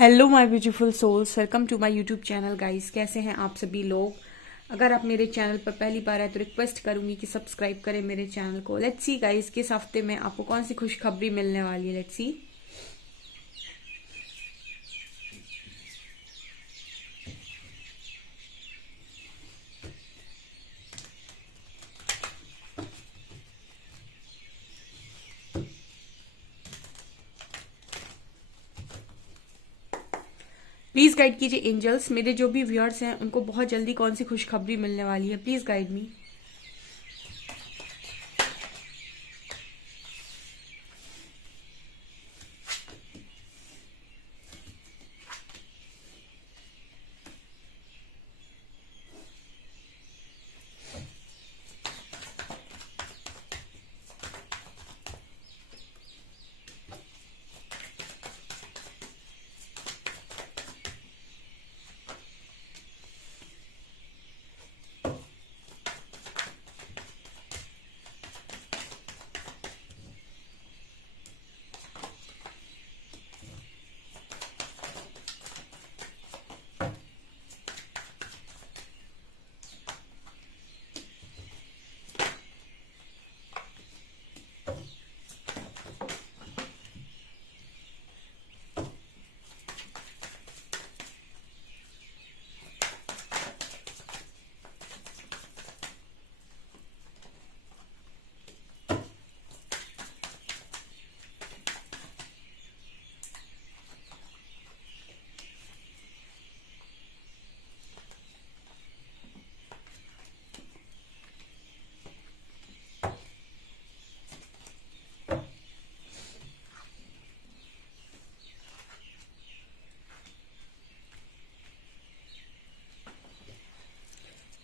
Hello my beautiful souls, welcome to my YouTube channel guys. कैसे हैं आप सभी लोग? अगर आप मेरे चैनल पर पहली बार आए तो रिक्वेस्ट करूंगी कि सब्सक्राइब करें मेरे चैनल को। लेट्स सी गाइस, किस हफ्ते में आपको कौन सी खुशखबरी मिलने वाली है। Let's see. प्लीज गाइड कीजिए एंजल्स, मेरे जो भी व्यूअर्स हैं उनको बहुत जल्दी कौन सी खुशखबरी मिलने वाली है। Please guide me.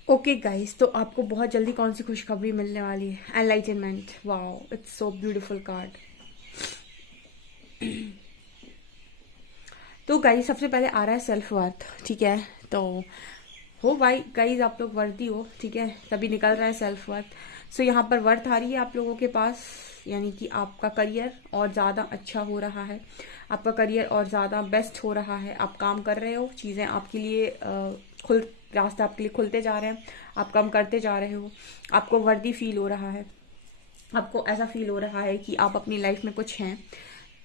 Okay guys, तो आपको बहुत जल्दी कौन सी खुशखबरी मिलने वाली है? Enlightenment. Wow, it's so beautiful card. तो गाइस, सबसे पहले आ रहा है सेल्फ वर्थ। ठीक है, तो हो भाई गाइस, आप लोग वर्दी हो, ठीक है, तभी निकल रहा है सेल्फ वर्थ। सो यहाँ पर वर्थ आ रही है आप लोगों के पास, यानी कि आपका करियर और ज़्यादा अच्छा हो रहा है, आपका करियर और ज़्यादा बेस्ट हो रहा है। आप काम कर रहे हो, चीज़ें आपके लिए खुल रास्ते आपके लिए खुलते जा रहे हैं, आप काम करते जा रहे हो, आपको वर्दी फील हो रहा है, आपको ऐसा फील हो रहा है कि आप अपनी लाइफ में कुछ हैं।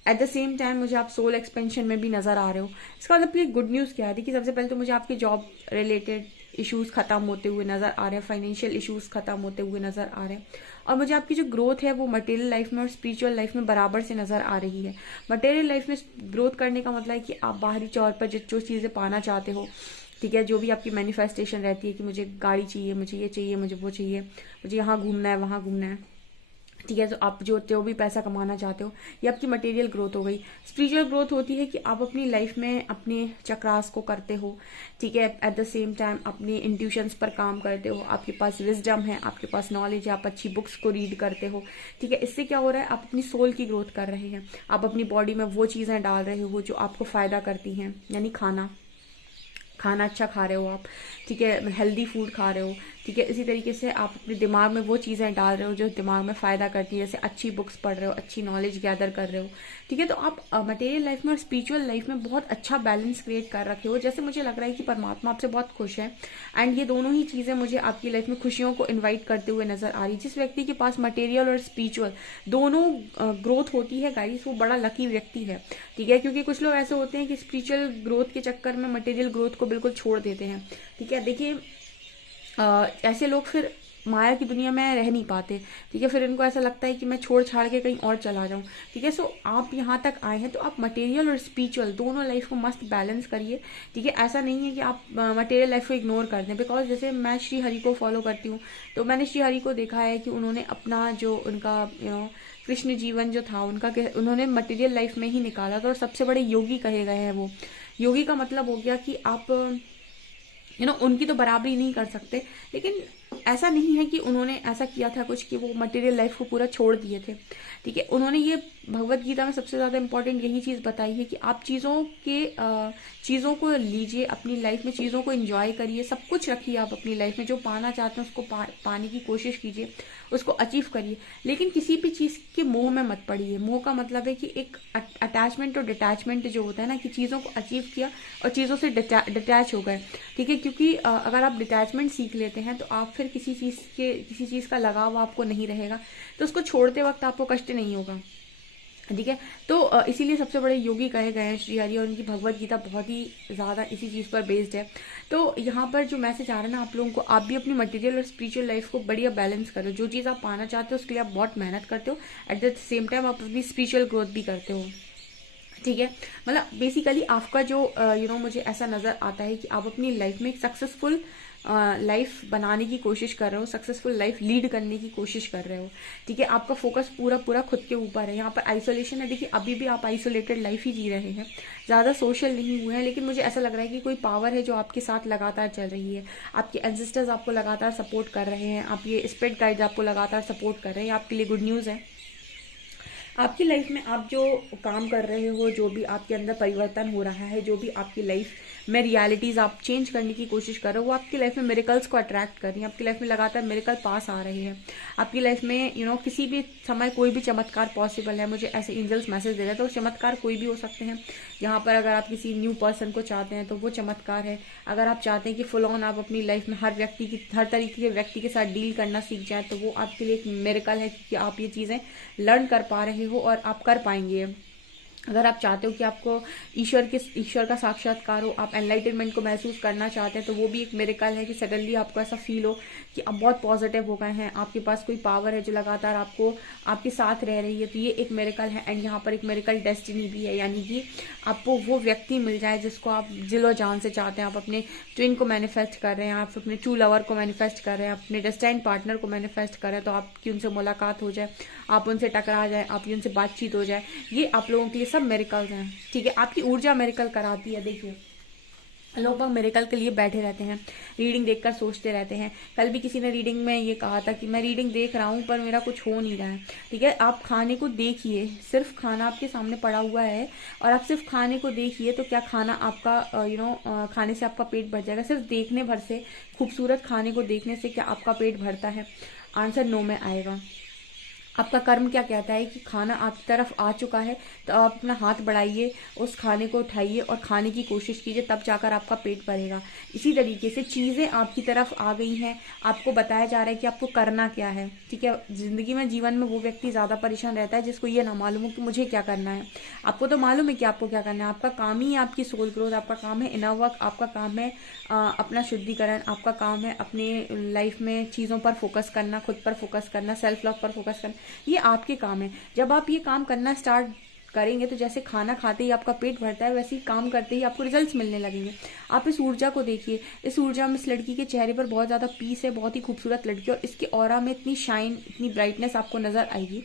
एट द सेम टाइम मुझे आप सोल एक्सपेंशन में भी नजर आ रहे हो। इसका मतलब कि गुड न्यूज़ क्या है? देखिए, सबसे पहले तो मुझे आपके जॉब रिलेटेड इश्यूज खत्म होते हुए नजर आ रहे हैं, फाइनेंशियल इश्यूज खत्म होते हुए नजर आ रहे हैं, और मुझे आपकी जो ग्रोथ है वो मटेरियल लाइफ में और स्पिरिचुअल लाइफ में बराबर से नजर आ रही है। मटेरियल लाइफ में ग्रोथ करने का मतलब है कि आप बाहरी तौर पर जो चीज़ें पाना चाहते हो, ठीक है, जो भी आपकी मैनिफेस्टेशन रहती है कि मुझे गाड़ी चाहिए, मुझे ये चाहिए, मुझे वो चाहिए, मुझे यहाँ घूमना है, वहाँ घूमना है, ठीक है, तो आप जो भी पैसा कमाना चाहते हो, ये आपकी मटेरियल ग्रोथ हो गई। स्पिरिचुअल ग्रोथ होती है कि आप अपनी लाइफ में अपने चक्रास को करते हो, ठीक है, एट द सेम टाइम अपने इंट्यूशंस पर काम करते हो, आपके पास विजडम है, आपके पास नॉलेज है, आप अच्छी बुक्स को रीड करते हो, ठीक है। इससे क्या हो रहा है? आप अपनी सोल की ग्रोथ कर रहे हैं, आप अपनी बॉडी में वो चीज़ें डाल रहे हो जो आपको फ़ायदा करती हैं, यानी खाना खाना अच्छा खा रहे हो आप, ठीक है, हेल्दी फूड खा रहे हो, ठीक है। इसी तरीके से आप अपने दिमाग में वो चीज़ें डाल रहे हो जो दिमाग में फ़ायदा करती है, जैसे अच्छी बुक्स पढ़ रहे हो, अच्छी नॉलेज गैदर कर रहे हो, ठीक है। तो आप मटेरियल लाइफ में और स्पिरिचुअल लाइफ में बहुत अच्छा बैलेंस क्रिएट कर रखे हो। जैसे मुझे लग रहा है कि परमात्मा आपसे बहुत खुश है, एंड ये दोनों ही चीज़ें मुझे आपकी लाइफ में खुशियों को इन्वाइट करते हुए नजर आ रही है। जिस व्यक्ति के पास मटेरियल और स्पिरिचुअल दोनों ग्रोथ होती है गाइस, वो बड़ा लकी व्यक्ति है, ठीक है। क्योंकि कुछ लोग ऐसे होते हैं कि स्पिरिचुअल ग्रोथ के चक्कर में मटेरियल ग्रोथ को बिल्कुल छोड़ देते हैं, ठीक है। देखिए, ऐसे लोग फिर माया की दुनिया में रह नहीं पाते, ठीक है, फिर इनको ऐसा लगता है कि मैं छोड़ छाड़ के कहीं और चला जाऊं, ठीक है। सो आप यहाँ तक आए हैं तो आप मटेरियल और स्पिरिचुअल दोनों लाइफ को मस्त बैलेंस करिए, ठीक है। ऐसा नहीं है कि आप मटेरियल लाइफ को इग्नोर कर दें, बिकॉज जैसे मैं श्री हरि को फॉलो करती हूँ, तो मैंने श्री हरि को देखा है कि उन्होंने अपना जो उनका कृष्ण जीवन जो था उनका, उन्होंने मटेरियल लाइफ में ही निकाला था, और सबसे बड़े योगी कहे गए हैं वो। योगी का मतलब हो गया कि आप उनकी तो बराबरी नहीं कर सकते, लेकिन ऐसा नहीं है कि उन्होंने ऐसा किया था कुछ कि वो मटेरियल लाइफ को पूरा छोड़ दिए थे, ठीक है। उन्होंने ये भगवत गीता में सबसे ज़्यादा इंपॉर्टेंट यही चीज़ बताई है कि आप चीज़ों को लीजिए अपनी लाइफ में, चीज़ों को एंजॉय करिए, सब कुछ रखिए आप अपनी लाइफ में, जो पाना चाहते हैं उसको पाने की कोशिश कीजिए, उसको अचीव करिए, लेकिन किसी भी चीज़ के मोह में मत पड़िए। मोह का मतलब है कि एक अटैचमेंट और डिटैचमेंट जो होता है ना, कि चीज़ों को अचीव किया और चीज़ों से डिटैच हो गए, ठीक है, क्योंकि अगर आप डिटैचमेंट सीख लेते हैं तो आप फिर किसी चीज़ का लगाव आपको नहीं रहेगा, तो उसको छोड़ते वक्त आपको कष्ट नहीं होगा, ठीक है। तो इसीलिए सबसे बड़े योगी कहे गए हैं श्री हरि, और उनकी भगवत गीता बहुत ही ज़्यादा इसी चीज़ पर बेस्ड है। तो यहाँ पर जो मैसेज आ रहा है ना आप लोगों को, आप भी अपनी मटेरियल और स्पिरिचुअल लाइफ को बढ़िया बैलेंस करो। जो चीज़ आप पाना चाहते हो उसके लिए आप बहुत मेहनत करते हो, एट द सेम टाइम आप अपनी स्पिरिचुअल ग्रोथ भी करते हो, ठीक है। मतलब बेसिकली आपका जो मुझे ऐसा नज़र आता है कि आप अपनी लाइफ में एक सक्सेसफुल लाइफ बनाने की कोशिश कर रहे हो, सक्सेसफुल लाइफ लीड करने की कोशिश कर रहे हो, ठीक है। आपका फोकस पूरा खुद के ऊपर है। यहाँ पर आइसोलेशन है, देखिए अभी भी आप आइसोलेटेड लाइफ ही जी रहे हैं, ज़्यादा सोशल नहीं हुए हैं, लेकिन मुझे ऐसा लग रहा है कि कोई पावर है जो आपके साथ लगातार चल रही है। आपके एंसेस्टर्स आपको लगातार सपोर्ट कर रहे हैं, आप ये स्पिरिट गाइड्स आपको लगातार सपोर्ट कर रहे हैं। आपके लिए गुड न्यूज़ है। आपकी लाइफ में आप जो काम कर रहे हो, जो भी आपके अंदर परिवर्तन हो रहा है, जो भी आपकी लाइफ में रियलिटीज़ आप चेंज करने की कोशिश कर रहे हो, वो आपकी लाइफ में मिरेकल्स को अट्रैक्ट कर रही हैं। आपकी लाइफ में लगातार मिरेकल पास आ रहे हैं। आपकी लाइफ में किसी भी समय कोई भी चमत्कार पॉसिबल है। मुझे ऐसे एंजल्स मैसेज दे रहे हैं, तो चमत्कार कोई भी हो सकते हैं। यहाँ पर अगर आप किसी न्यू पर्सन को चाहते हैं तो वो चमत्कार है। अगर आप चाहते हैं कि फुल ऑन आप अपनी लाइफ में हर तरीके के व्यक्ति के साथ डील करना सीख जाए, तो वो आपके लिए एक मिरेकल है कि आप ये चीज़ें लर्न कर पा रहे हो और आप कर पाएंगे। अगर आप चाहते हो कि आपको ईश्वर का साक्षात्कार हो, आप एनलाइटनमेंट को महसूस करना चाहते हैं, तो वो भी एक मिरेकल है कि सडनली आपको ऐसा फील हो कि आप बहुत पॉजिटिव हो गए हैं, आपके पास कोई पावर है जो लगातार आपके साथ रह रही है, तो ये एक मिरेकल है। एंड यहाँ पर एक मिरेकल डेस्टिनी भी है, यानी कि आपको वो व्यक्ति मिल जाए जिसको आप दिलो जान से चाहते हैं। आप अपने ट्विन को मैनिफेस्ट कर रहे हैं, आप अपने ट्रू लवर को मैनिफेस्ट कर रहे हैं, अपने डेस्टाइन्ड पार्टनर को मैनिफेस्ट कर रहे हैं, तो आपकी उनसे मुलाकात हो जाए, आप उनसे टकरा जाए, आपकी उनसे बातचीत हो जाए, ये आप लोगों के लिए सब मिरेकल्स हैं, ठीक है। आपकी ऊर्जा मिरेकल कराती है। देखिए लोग बाग मिरेकल के लिए बैठे रहते हैं, रीडिंग देखकर सोचते रहते हैं। कल भी किसी ने रीडिंग में ये कहा था कि मैं रीडिंग देख रहा हूँ पर मेरा कुछ हो नहीं रहा है, ठीक है। आप खाने को देखिए, सिर्फ खाना आपके सामने पड़ा हुआ है और आप सिर्फ खाने को देखिए, तो क्या खाना आपका खाने से आपका पेट भर जाएगा? सिर्फ देखने भर से, खूबसूरत खाने को देखने से क्या आपका पेट भरता है? आंसर नो में आएगा। आपका कर्म क्या कहता है कि खाना आपकी तरफ आ चुका है, तो आप अपना हाथ बढ़ाइए, उस खाने को उठाइए और खाने की कोशिश कीजिए, तब जाकर आपका पेट भरेगा। इसी तरीके से चीज़ें आपकी तरफ आ गई हैं, आपको बताया जा रहा है कि आपको करना क्या है, ठीक है। जिंदगी में, जीवन में वो व्यक्ति ज़्यादा परेशान रहता है जिसको ये ना मालूम हो कि मुझे क्या करना है। आपको तो मालूम है कि आपको क्या करना है। आपका काम ही है आपकी सोल ग्रोथ, आपका काम है इनर वर्क, आपका काम है अपना शुद्धिकरण, आपका काम है अपने लाइफ में चीज़ों पर फोकस करना, खुद पर फोकस करना, सेल्फ लव पर फोकस करना, ये आपके काम है। जब आप ये काम करना स्टार्ट करेंगे तो जैसे खाना खाते ही आपका पेट भरता है, वैसे ही काम करते ही आपको रिजल्ट्स मिलने लगेंगे। आप इस ऊर्जा को देखिए, इस ऊर्जा में इस लड़की के चेहरे पर बहुत ज़्यादा पीस है, बहुत ही खूबसूरत लड़की, और इसके ऑरा में इतनी शाइन, इतनी ब्राइटनेस आपको नजर आएगी।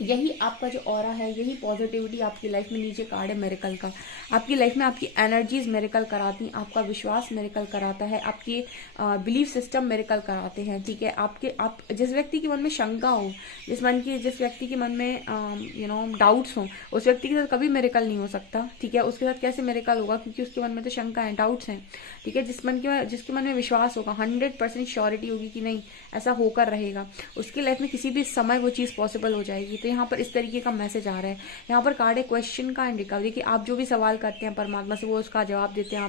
यही आपका जो ऑरा है, यही पॉजिटिविटी आपकी लाइफ में नीचे कार्ड है मिरेकल का। आपकी लाइफ में आपकी एनर्जीज मिरेकल कराती हैं, आपका विश्वास मिरेकल कराता है, आपके बिलीफ सिस्टम मिरेकल कराते हैं, ठीक है। आप जिस व्यक्ति के मन में शंका हो, जिस व्यक्ति के मन में डाउट्स हो, उस व्यक्ति के साथ कभी मिरेकल नहीं हो सकता, ठीक है। उसके साथ कैसे मिरेकल होगा? क्योंकि उसके मन में तो शंका है, डाउट्स हैं, ठीक है। जिसके मन में विश्वास होगा, 100% श्योरिटी होगी कि नहीं ऐसा होकर रहेगा, उसकी लाइफ में किसी भी समय वो चीज़ पॉसिबल हो जाएगी। तो यहाँ पर इस तरीके का मैसेज आ रहा है। यहाँ पर कार्ड है क्वेश्चन का एंड रिकवरी, कि आप जो भी सवाल करते हैं परमात्मा से, वो उसका जवाब देते हैं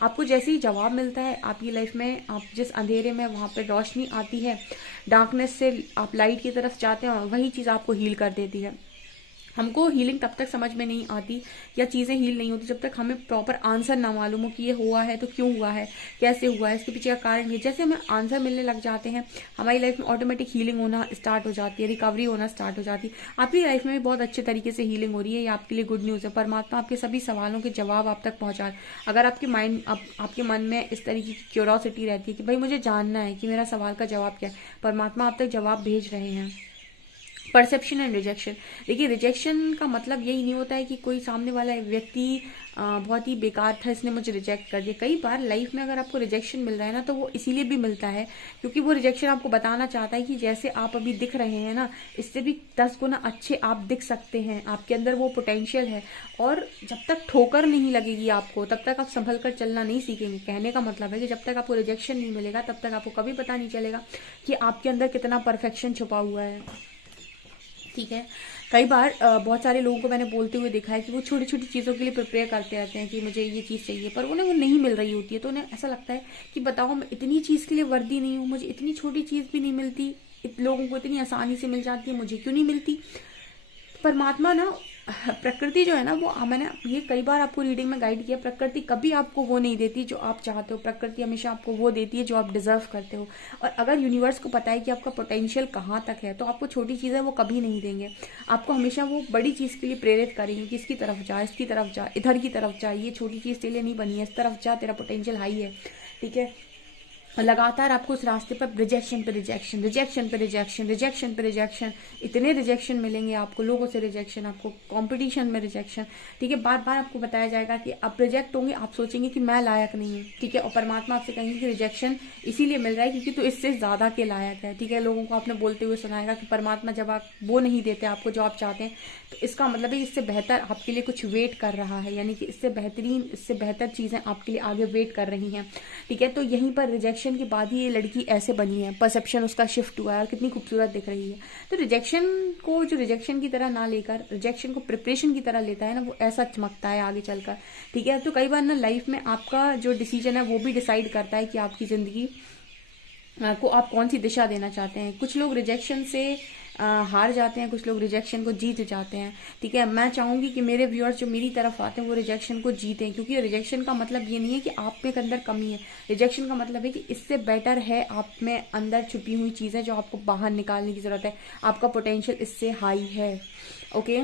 आपको जैसे ही जवाब मिलता है आपकी लाइफ में, आप जिस अंधेरे में वहाँ पर रोशनी आती है, डार्कनेस से आप लाइट की तरफ जाते हैं, वही चीज़ आपको हील कर देती है। हमको हीलिंग तब तक समझ में नहीं आती या चीज़ें हील नहीं होती जब तक हमें प्रॉपर आंसर ना मालूम हो कि ये हुआ है तो क्यों हुआ है, कैसे हुआ है, इसके पीछे का कारण है। जैसे हमें आंसर मिलने लग जाते हैं, हमारी लाइफ में ऑटोमेटिक हीलिंग होना स्टार्ट हो जाती है, रिकवरी होना स्टार्ट हो जाती है। आपकी लाइफ में भी बहुत अच्छे तरीके से हीलिंग हो रही है, ये आपके लिए गुड न्यूज़ है। परमात्मा आपके सभी सवालों के जवाब आप तक पहुँचा। अगर आपके मन में इस तरीके की क्यूरोसिटी रहती है कि भाई मुझे जानना है कि मेरा सवाल का जवाब क्या है, परमात्मा आप तक जवाब भेज रहे हैं। Perception and rejection. देखिए रिजेक्शन का मतलब यही नहीं होता है कि कोई सामने वाला व्यक्ति बहुत ही बेकार था, इसने मुझे रिजेक्ट कर दिया। कई बार लाइफ में अगर आपको रिजेक्शन मिल रहा है ना, तो वो इसीलिए भी मिलता है क्योंकि वो रिजेक्शन आपको बताना चाहता है कि जैसे आप अभी दिख रहे हैं ना, इससे भी 10 गुना अच्छे आप दिख सकते हैं, आपके अंदर वो पोटेंशियल है। और जब तक ठोकर नहीं लगेगी आपको, तब तक आप संभल कर चलना नहीं सीखेंगे। कहने का मतलब है कि जब तक आपको रिजेक्शन नहीं मिलेगा, तब तक आपको कभी पता नहीं चलेगा कि आपके अंदर कितना परफेक्शन छुपा हुआ है। ठीक है, कई बार बहुत सारे लोगों को मैंने बोलते हुए देखा है कि वो छोटी छोटी चीज़ों के लिए प्रिपेयर करते रहते हैं कि मुझे ये चीज़ चाहिए, पर उन्हें वो नहीं मिल रही होती है। तो उन्हें ऐसा लगता है कि बताओ, मैं इतनी चीज़ के लिए वर्दी नहीं हूँ, मुझे इतनी छोटी चीज़ भी नहीं मिलती, लोगों को इतनी आसानी से मिल जाती है, मुझे क्यों नहीं मिलती। परमात्मा ना, प्रकृति जो है ना, वो मैंने ये कई बार आपको रीडिंग में गाइड किया, प्रकृति कभी आपको वो नहीं देती जो आप चाहते हो। प्रकृति हमेशा आपको वो देती है जो आप डिजर्व करते हो। और अगर यूनिवर्स को पता है कि आपका पोटेंशियल कहाँ तक है, तो आपको छोटी चीज़ें वो कभी नहीं देंगे। आपको हमेशा वो बड़ी चीज़ के लिए प्रेरित करेंगे कि इसकी तरफ जा, इसकी तरफ जा, इधर की तरफ जा, ये छोटी चीज़ तेरे लिए नहीं बनी है, इस तरफ जा, तेरा पोटेंशियल हाई है। ठीक है, लगातार आपको उस रास्ते पर रिजेक्शन पे रिजेक्शन, रिजेक्शन पे रिजेक्शन, रिजेक्शन पे रिजेक्शन, इतने रिजेक्शन मिलेंगे आपको, लोगों से रिजेक्शन, आपको कंपटीशन में रिजेक्शन। ठीक है, बार बार आपको बताया जाएगा कि आप रिजेक्ट होंगे, आप सोचेंगे कि मैं लायक नहीं हूँ। ठीक है, और परमात्मा आपसे कहेंगे कि रिजेक्शन इसीलिए मिल रहा है क्योंकि तो इससे ज्यादा के लायक है। ठीक है, लोगों को आपने बोलते हुए सुनाएगा कि परमात्मा जब आप वो नहीं देते आपको जो आप चाहते हैं, तो इसका मतलब है इससे बेहतर आपके लिए कुछ वेट कर रहा है, यानी कि इससे बेहतरीन, इससे बेहतर चीजें आपके लिए आगे वेट कर रही हैं। ठीक है, तो यहीं पर रिजेक्शन के बाद ही ये लड़की ऐसे बनी है, परसेप्शन उसका शिफ्ट हुआ है और कितनी खूबसूरत दिख रही है। तो रिजेक्शन को जो रिजेक्शन की तरह ना लेकर रिजेक्शन को प्रिपरेशन की तरह लेता है ना, वो ऐसा चमकता है आगे चलकर। ठीक है, तो कई बार ना लाइफ में आपका जो डिसीजन है वो भी डिसाइड करता है कि आपकी जिंदगी को आप कौन सी दिशा देना चाहते हैं। कुछ लोग रिजेक्शन से हार जाते हैं, कुछ लोग रिजेक्शन को जीत जाते हैं। ठीक है, मैं चाहूंगी कि मेरे व्यूअर्स जो मेरी तरफ आते हैं वो रिजेक्शन को जीतें, क्योंकि रिजेक्शन का मतलब ये नहीं है कि आप में अंदर कमी है। रिजेक्शन का मतलब है कि इससे बेटर है आप में अंदर छुपी हुई चीजें जो आपको बाहर निकालने की जरूरत है, आपका पोटेंशियल इससे हाई है। ओके,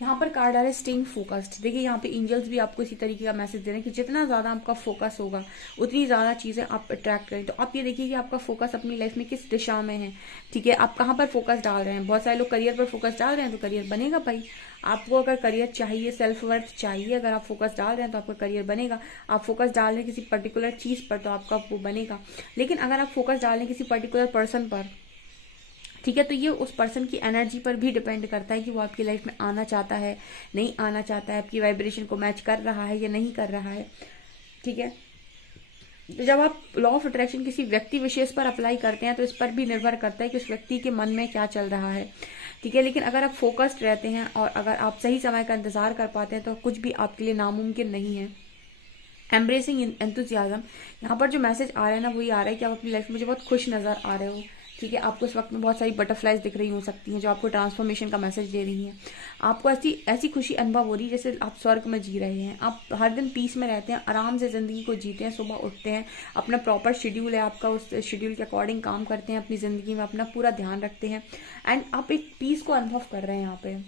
यहाँ पर कार्ड आ रहा है स्टेइंग फोकस्ड। देखिए यहाँ पे एंजल्स भी आपको इसी तरीके का मैसेज दे रहे हैं कि जितना ज्यादा आपका फोकस होगा उतनी ज्यादा चीजें आप अट्रैक्ट करें। तो आप ये देखिए कि आपका फोकस अपनी लाइफ में किस दिशा में है। ठीक है, आप कहाँ पर फोकस डाल रहे हैं। बहुत सारे लोग करियर पर फोकस डाल रहे हैं तो करियर बनेगा भाई। आपको अगर करियर चाहिए, सेल्फ वर्थ चाहिए, अगर आप फोकस डाल रहे हैं तो आपका करियर बनेगा। आप फोकस डाल रहे हैं किसी पर्टिकुलर चीज पर तो आपका वो बनेगा। लेकिन अगर आप फोकस डाल रहे हैं किसी पर्टिकुलर पर्सन पर, ठीक है, तो ये उस पर्सन की एनर्जी पर भी डिपेंड करता है कि वो आपकी लाइफ में आना चाहता है, नहीं आना चाहता है, आपकी वाइब्रेशन को मैच कर रहा है या नहीं कर रहा है। ठीक है, तो जब आप लॉ ऑफ अट्रैक्शन किसी व्यक्ति विशेष पर अप्लाई करते हैं तो इस पर भी निर्भर करता है कि उस व्यक्ति के मन में क्या चल रहा है। ठीक है, लेकिन अगर आप फोकस्ड रहते हैं और अगर आप सही समय का इंतजार कर पाते हैं तो कुछ भी आपके लिए नामुमकिन नहीं है। एम्ब्रेसिंग एंथुसियाज्म, यहाँ पर जो मैसेज आ रहा है ना, वो ये आ रहा है कि आप अपनी लाइफ में मुझे बहुत खुश नजर आ रहे हो। ठीक है, आपको इस वक्त में बहुत सारी बटरफ्लाइज दिख रही हो सकती हैं जो आपको ट्रांसफॉर्मेशन का मैसेज दे रही हैं। आपको ऐसी ऐसी खुशी अनुभव हो रही है जैसे आप स्वर्ग में जी रहे हैं। आप हर दिन पीस में रहते हैं, आराम से जिंदगी को जीते हैं, सुबह उठते हैं, अपना प्रॉपर शेड्यूल है आपका, उस शेड्यूल के अकॉर्डिंग काम करते हैं, अपनी जिंदगी में अपना पूरा ध्यान रखते हैं एंड आप एक पीस को अनुभव कर रहे हैं।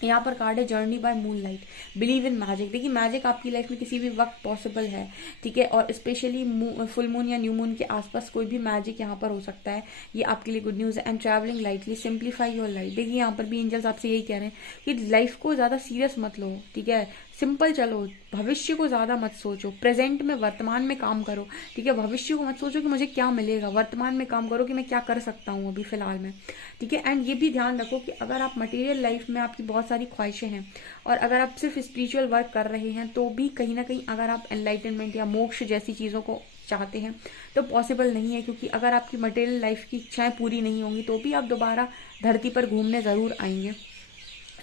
यहाँ पर कार्ड है journey by moon light, believe in magic. देखिए मैजिक आपकी लाइफ में किसी भी वक्त पॉसिबल है। ठीक है, और स्पेशली फुल मून या न्यू मून के आसपास कोई भी मैजिक यहाँ पर हो सकता है, ये आपके लिए गुड न्यूज है। And travelling lightly, simplify your life. देखिए यहाँ पर भी एंजल्स आपसे यही कह रहे हैं कि लाइफ को ज्यादा सीरियस मत लो। ठीक है, सिंपल चलो, भविष्य को ज्यादा मत सोचो, प्रेजेंट में वर्तमान में काम करो। ठीक है, भविष्य को मत सोचो कि मुझे क्या मिलेगा, वर्तमान में काम करो कि मैं क्या कर सकता हूँ अभी फिलहाल में। ठीक है, एंड ये भी ध्यान रखो कि अगर आप मटेरियल लाइफ में आपकी बहुत सारी ख्वाहिशें हैं और अगर आप सिर्फ स्पिरिचुअल वर्क कर रहे हैं तो भी कहीं ना कहीं अगर आप एनलाइटनमेंट या मोक्ष जैसी चीजों को चाहते हैं तो पॉसिबल नहीं है, क्योंकि अगर आपकी मटेरियल लाइफ की इच्छाएं पूरी नहीं होंगी तो भी आप दोबारा धरती पर घूमने जरूर आएंगे।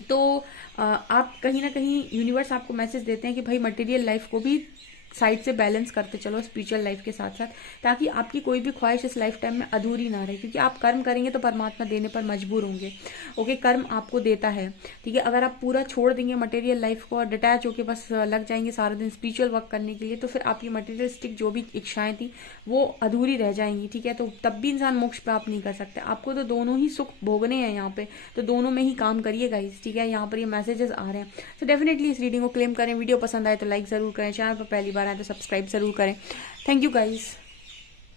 तो आप कहीं ना कहीं यूनिवर्स आपको मैसेज देते हैं कि भाई मटेरियल लाइफ को भी साइड से बैलेंस करते चलो स्पिरिचुअल लाइफ के साथ साथ, ताकि आपकी कोई भी ख्वाहिश इस लाइफ टाइम में अधूरी ना रहे, क्योंकि आप कर्म करेंगे तो परमात्मा देने पर मजबूर होंगे। ओके, कर्म आपको देता है, ठीक है। अगर आप पूरा छोड़ देंगे मटेरियल लाइफ को और डिटैच होकर बस लग जाएंगे सारा दिन स्पिरिचुअल वर्क करने के लिए, तो फिर आपकी मटेरियलिस्टिक जो भी इच्छाएं थी वो अधूरी रह जाएंगी, ठीक है। तो तब भी इंसान मोक्ष प्राप्त नहीं कर सकते। आपको तो दोनों ही सुख भोगने हैं यहाँ पे, तो दोनों में ही काम करिए गाइस, ठीक है। यहाँ पर ये मैसेजेस आ रहे हैं, तो डेफिनेटली इस रीडिंग को क्लेम करें। वीडियो पसंद आए तो लाइक जरूर करें, चैनल पर पहली बार आए तो सब्सक्राइब जरूर करें। Thank you guys.